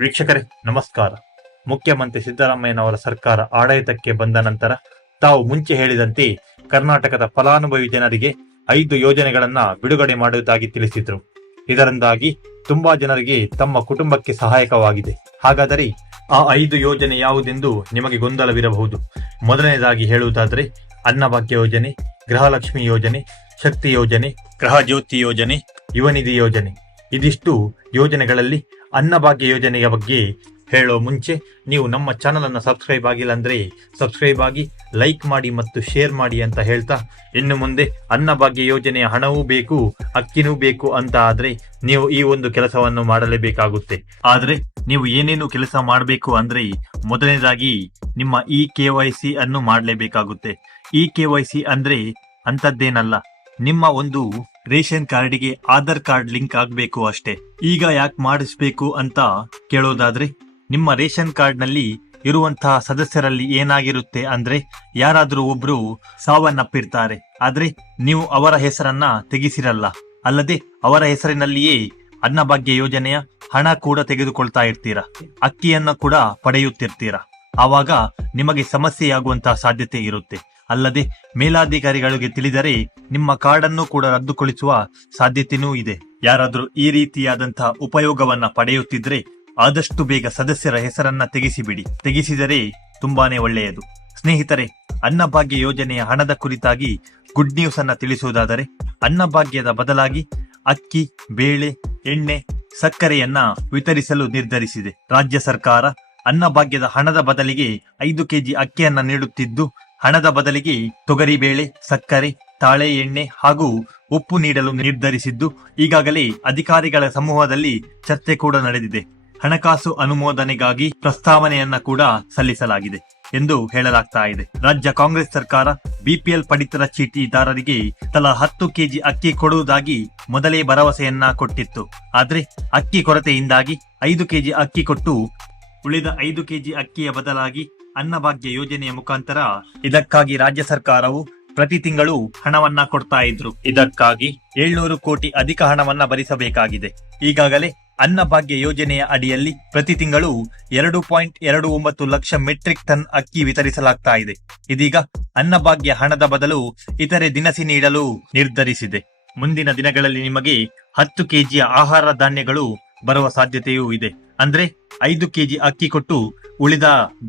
ವೀಕ್ಷಕರೇ, ನಮಸ್ಕಾರ. ಮುಖ್ಯಮಂತ್ರಿ ಸಿದ್ದರಾಮಯ್ಯನವರ ಸರ್ಕಾರ ಆಡಳಿತಕ್ಕೆ ಬಂದ ನಂತರ ತಾವು ಮುಂಚೆ ಹೇಳಿದಂತೆ ಕರ್ನಾಟಕದ ಫಲಾನುಭವಿ ಜನರಿಗೆ ಐದು ಯೋಜನೆಗಳನ್ನ ಬಿಡುಗಡೆ ಮಾಡುವುದಾಗಿ ತಿಳಿಸಿದ್ರು. ಇದರಿಂದಾಗಿ ತುಂಬಾ ಜನರಿಗೆ ತಮ್ಮ ಕುಟುಂಬಕ್ಕೆ ಸಹಾಯಕವಾಗಿದೆ. ಹಾಗಾದರೆ ಆ ಐದು ಯೋಜನೆ ಯಾವುದೆಂದು ನಿಮಗೆ ಗೊಂದಲವಿರಬಹುದು? ಮೊದಲನೇದಾಗಿ ಹೇಳುವುದಾದರೆ ಅನ್ನಭಾಗ್ಯ ಯೋಜನೆ, ಗೃಹಲಕ್ಷ್ಮಿ ಯೋಜನೆ, ಶಕ್ತಿ ಯೋಜನೆ, ಗೃಹ ಜ್ಯೋತಿ ಯೋಜನೆ ಯುವನಿಧಿ ಯೋಜನೆ. ಇದಿಷ್ಟು ಯೋಜನೆಗಳಲ್ಲಿ ಅನ್ನಭಾಗ್ಯ ಯೋಜನೆಯ ಬಗ್ಗೆ ಹೇಳೋ ಮುಂಚೆ ನೀವು ನಮ್ಮ ಚಾನಲನ್ನು ಸಬ್ಸ್ಕ್ರೈಬ್ ಆಗಿಲ್ಲ ಅಂದರೆ ಸಬ್ಸ್ಕ್ರೈಬ್ ಆಗಿ ಲೈಕ್ ಮಾಡಿ ಮತ್ತು ಶೇರ್ ಮಾಡಿ ಅಂತ ಹೇಳ್ತಾ ಇನ್ನು ಮುಂದೆ ಅನ್ನಭಾಗ್ಯ ಯೋಜನೆಯ ಹಣವೂ ಬೇಕು ಅಕ್ಕಿನೂ ಬೇಕು ಅಂತ ಆದ್ರೆ ನೀವು ಈ ಒಂದು ಕೆಲಸವನ್ನು ಮಾಡಲೇಬೇಕಾಗುತ್ತೆ. ಆದ್ರೆ ನೀವು ಏನೇನು ಕೆಲಸ ಮಾಡಬೇಕು ಅಂದ್ರೆ ಮೊದಲನೇದಾಗಿ ನಿಮ್ಮ ಇ ಕೆ ವೈ ಸಿ ಅನ್ನು ಮಾಡಲೇಬೇಕಾಗುತ್ತೆ. ಇ ಕೆ ವೈ ಸಿ ಅಂದರೆ ಅಂಥದ್ದೇನಲ್ಲ, ನಿಮ್ಮ ಒಂದು ರೇಷನ್ ಕಾರ್ಡಿಗೆ ಆಧಾರ್ ಕಾರ್ಡ್ ಲಿಂಕ್ ಆಗಬೇಕು ಅಷ್ಟೇ. ಈಗ ಯಾಕೆ ಮಾಡಿಸ್ಬೇಕು ಅಂತ ಕೇಳೋದಾದ್ರೆ, ನಿಮ್ಮ ರೇಷನ್ ಕಾರ್ಡ್ನಲ್ಲಿ ಇರುವಂತಹ ಸದಸ್ಯರಲ್ಲಿ ಏನಾಗಿರುತ್ತೆ ಅಂದ್ರೆ, ಯಾರಾದ್ರೂ ಒಬ್ರು ಸಾವನ್ನಪ್ಪಿರ್ತಾರೆ. ಆದ್ರೆ ನೀವು ಅವರ ಹೆಸರನ್ನ ತೆಗೆಸಿರಲ್ಲ. ಅಲ್ಲದೆ ಅವರ ಹೆಸರಿನಲ್ಲಿಯೇ ಅನ್ನಭಾಗ್ಯ ಯೋಜನೆಯ ಹಣ ಕೂಡ ತೆಗೆದುಕೊಳ್ತಾ ಇರ್ತೀರಾ? ಅಕ್ಕಿಯನ್ನ ಕೂಡ ಪಡೆಯುತ್ತಿರ್ತೀರಾ? ಆವಾಗ ನಿಮಗೆ ಸಮಸ್ಯೆಯಾಗುವಂತಹ ಸಾಧ್ಯತೆ ಇರುತ್ತೆ. ಅಲ್ಲದೆ ಮೇಲಾಧಿಕಾರಿಗಳಿಗೆ ತಿಳಿದರೆ ನಿಮ್ಮ ಕಾರ್ಡನ್ನು ಕೂಡ ರದ್ದುಗೊಳಿಸುವ ಸಾಧ್ಯತೆಯೂ ಇದೆ. ಯಾರಾದರೂ ಈ ರೀತಿಯಾದಂತಹ ಉಪಯೋಗವನ್ನ ಪಡೆಯುತ್ತಿದ್ರೆ ಆದಷ್ಟು ಬೇಗ ಸದಸ್ಯರ ಹೆಸರನ್ನ ತೆಗೆಸಿಬಿಡಿ. ತೆಗೆಸಿದರೆ ತುಂಬಾನೇ ಒಳ್ಳೆಯದು. ಸ್ನೇಹಿತರೆ, ಅನ್ನಭಾಗ್ಯ ಯೋಜನೆಯ ಹಣದ ಕುರಿತಾಗಿ ಗುಡ್ ನ್ಯೂಸ್ ಅನ್ನ ತಿಳಿಸುವುದಾದರೆ, ಅನ್ನಭಾಗ್ಯದ ಬದಲಾಗಿ ಅಕ್ಕಿ, ಬೇಳೆ, ಎಣ್ಣೆ, ಸಕ್ಕರೆಯನ್ನ ವಿತರಿಸಲು ನಿರ್ಧರಿಸಿದೆ. ರಾಜ್ಯ ಸರ್ಕಾರ ಅನ್ನಭಾಗ್ಯದ ಹಣದ ಬದಲಿಗೆ ಐದು ಕೆಜಿ ಅಕ್ಕಿಯನ್ನ ನೀಡುತ್ತಿದ್ದು ಹಣದ ಬದಲಿಗೆ ತೊಗರಿಬೇಳೆ ಸಕ್ಕರೆ, ತಾಳೆ, ಎಣ್ಣೆ ಹಾಗೂ ಉಪ್ಪು ನೀಡಲು ನಿರ್ಧರಿಸಿದ್ದು, ಈಗಾಗಲೇ ಅಧಿಕಾರಿಗಳ ಸಮೂಹದಲ್ಲಿ ಚರ್ಚೆ ಕೂಡ ನಡೆದಿದೆ. ಹಣಕಾಸು ಅನುಮೋದನೆಗಾಗಿ ಪ್ರಸ್ತಾವನೆಯನ್ನ ಕೂಡ ಸಲ್ಲಿಸಲಾಗಿದೆ ಎಂದು ಹೇಳಲಾಗ್ತಾ ಇದೆ. ರಾಜ್ಯ ಕಾಂಗ್ರೆಸ್ ಸರ್ಕಾರ ಬಿಪಿಎಲ್ ಪಡಿತರ ಚೀಟಿದಾರರಿಗೆ ತಲಾ ಹತ್ತು ಕೆಜಿ ಅಕ್ಕಿ ಕೊಡುವುದಾಗಿ ಮೊದಲೇ ಭರವಸೆಯನ್ನ ಕೊಟ್ಟಿತ್ತು. ಆದ್ರೆ ಅಕ್ಕಿ ಕೊರತೆಯಿಂದಾಗಿ ಐದು ಕೆಜಿ ಅಕ್ಕಿ ಕೊಟ್ಟು ಉಳಿದ ಐದು ಕೆಜಿ ಅಕ್ಕಿಯ ಬದಲಾಗಿ ಅನ್ನಭಾಗ್ಯ ಯೋಜನೆಯ ಮುಖಾಂತರ ಇದಕ್ಕಾಗಿ ರಾಜ್ಯ ಸರ್ಕಾರವು ಪ್ರತಿ ತಿಂಗಳು ಹಣವನ್ನ ಕೊಡ್ತಾ ಇದ್ರು. ಇದಕ್ಕಾಗಿ ಏಳ್ನೂರು ಕೋಟಿ ಅಧಿಕ ಹಣವನ್ನ ಭರಿಸಬೇಕಾಗಿದೆ. ಈಗಾಗಲೇ ಅನ್ನಭಾಗ್ಯ ಯೋಜನೆಯ ಅಡಿಯಲ್ಲಿ ಪ್ರತಿ ತಿಂಗಳು ಎರಡು ಪಾಯಿಂಟ್ ಎರಡು ಒಂಬತ್ತು ಲಕ್ಷ ಮೆಟ್ರಿಕ್ ಟನ್ ಅಕ್ಕಿ ವಿತರಿಸಲಾಗ್ತಾ ಇದೆ. ಇದೀಗ ಅನ್ನಭಾಗ್ಯ ಹಣದ ಬದಲು ಇತರೆ ದಿನಸಿ ನೀಡಲು ನಿರ್ಧರಿಸಿದೆ. ಮುಂದಿನ ದಿನಗಳಲ್ಲಿ ನಿಮಗೆ ಹತ್ತು ಕೆಜಿಯ ಆಹಾರ ಧಾನ್ಯಗಳು ಬರುವ ಸಾಧ್ಯತೆಯೂ ಇದೆ. ಅಂದ್ರೆ ಐದು ಕೆಜಿ ಅಕ್ಕಿ ಕೊಟ್ಟು ಉಳಿದ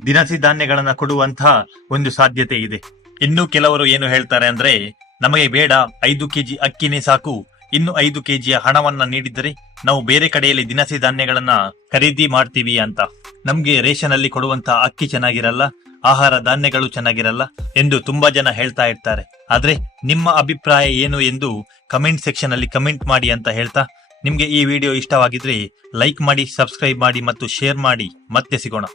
ದಿನಸಿ ಧಾನ್ಯಗಳನ್ನ ಕೊಡುವಂತಹ ಒಂದು ಸಾಧ್ಯತೆ ಇದೆ. ಇನ್ನು ಕೆಲವರು ಏನು ಹೇಳ್ತಾರೆ ಅಂದ್ರೆ, ನಮಗೆ ಬೇಡ ಐದು ಕೆಜಿ ಅಕ್ಕಿನೇ ಸಾಕು, ಇನ್ನು ಐದು ಕೆಜಿಯ ಹಣವನ್ನ ನೀಡಿದರೆ ನಾವು ಬೇರೆ ಕಡೆಯಲ್ಲಿ ದಿನಸಿ ಧಾನ್ಯಗಳನ್ನ ಖರೀದಿ ಮಾಡ್ತೀವಿ ಅಂತ. ನಮ್ಗೆ ರೇಷನ್ ಅಲ್ಲಿ ಕೊಡುವಂತಹ ಅಕ್ಕಿ ಚೆನ್ನಾಗಿರಲ್ಲ, ಆಹಾರ ಧಾನ್ಯಗಳು ಚೆನ್ನಾಗಿರಲ್ಲ ಎಂದು ತುಂಬಾ ಜನ ಹೇಳ್ತಾ ಇರ್ತಾರೆ. ಆದ್ರೆ ನಿಮ್ಮ ಅಭಿಪ್ರಾಯ ಏನು ಎಂದು ಕಮೆಂಟ್ ಸೆಕ್ಷನ್ ಅಲ್ಲಿ ಕಮೆಂಟ್ ಮಾಡಿ ಅಂತ ಹೇಳ್ತಾ, ನಿಮ್ಗೆ ಈ ವಿಡಿಯೋ ಇಷ್ಟವಾಗಿದ್ರೆ ಲೈಕ್ ಮಾಡಿ, ಸಬ್ಸ್ಕ್ರೈಬ್ ಮಾಡಿ ಮತ್ತು ಶೇರ್ ಮಾಡಿ ಮತ್ತೆ ಸಿಗೋಣ.